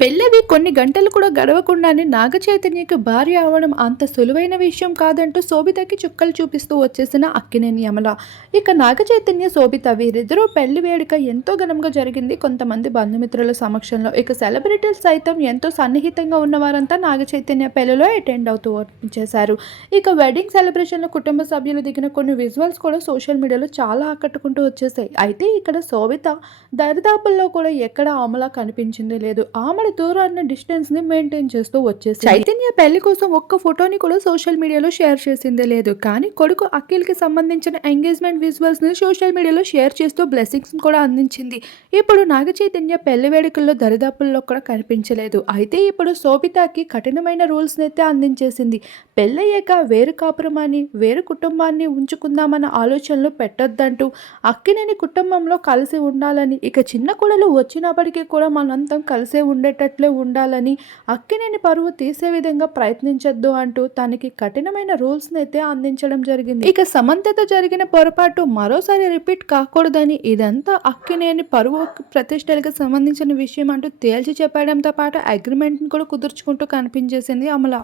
పెళ్ళవి కొన్ని గంటలు కూడా గడవకుండానే నాగ చైతన్యకి భార్య అవడం అంత సులువైన విషయం కాదంటూ శోభితకి చుక్కలు చూపిస్తూ వచ్చేసిన అక్కినేని అమల ఇక నాగ చైతన్య శోభిత వీరిద్దరూ పెళ్ళి వేడుక ఎంతో ఘనంగా జరిగింది కొంతమంది బంధుమిత్రుల సమక్షంలో. ఇక సెలబ్రిటీలు సైతం ఎంతో సన్నిహితంగా ఉన్నవారంతా నాగ చైతన్య పెళ్ళిలో అటెండ్ అవుతూ చేశారు ఇక వెడ్డింగ్ సెలబ్రేషన్లో కుటుంబ సభ్యులు దిగిన కొన్ని విజువల్స్ కూడా సోషల్ మీడియాలో చాలా ఆకట్టుకుంటూ వచ్చేసాయి అయితే ఇక్కడ శోభిత దరిదాపుల్లో కూడా ఎక్కడ అమల కనిపించింది లేదు. ఆమె దూరాన్ని డిస్టెన్స్ని మెయింటైన్ చేస్తూ వచ్చేసి చైతన్య పెళ్ళి కోసం ఒక్క ఫోటోని కూడా సోషల్ మీడియాలో షేర్ చేసిందే లేదు. కానీ కొడుకు అఖిల్కి సంబంధించిన ఎంగేజ్మెంట్ విజువల్స్ని సోషల్ మీడియాలో షేర్ చేస్తూ బ్లెస్సింగ్స్ కూడా అందించింది. ఇప్పుడు నాగ చైతన్య పెళ్ళి వేడుకల్లో దరిదాపుల్లో కూడా కనిపించలేదు. అయితే ఇప్పుడు శోభితకి కఠినమైన రూల్స్ అయితే అందించేసింది. పెళ్ళయ్యాక వేరు కాపురమాన్ని వేరు కుటుంబాన్ని ఉంచుకుందామన్న ఆలోచనలు పెట్టొద్దంటూ అక్కినేని కుటుంబంలో కలిసి ఉండాలని ఇక చిన్న కొడలు వచ్చినప్పటికీ కూడా మనంతం కలిసే ఉండే ఉండేటట్లే ఉండాలని అక్కినేని పరువు తీసే విధంగా ప్రయత్నించొద్దు అంటూ తనకి కఠినమైన రూల్స్ని అయితే అందించడం జరిగింది. ఇక సమంతతో జరిగిన పొరపాటు మరోసారి రిపీట్ కాకూడదని ఇదంతా అక్కినేని పరువు ప్రతిష్టలకు సంబంధించిన విషయం అంటూ తేల్చి చెప్పడంతో పాటు అగ్రిమెంట్ని కూడా కుదుర్చుకుంటూ కనిపించేసింది అమల.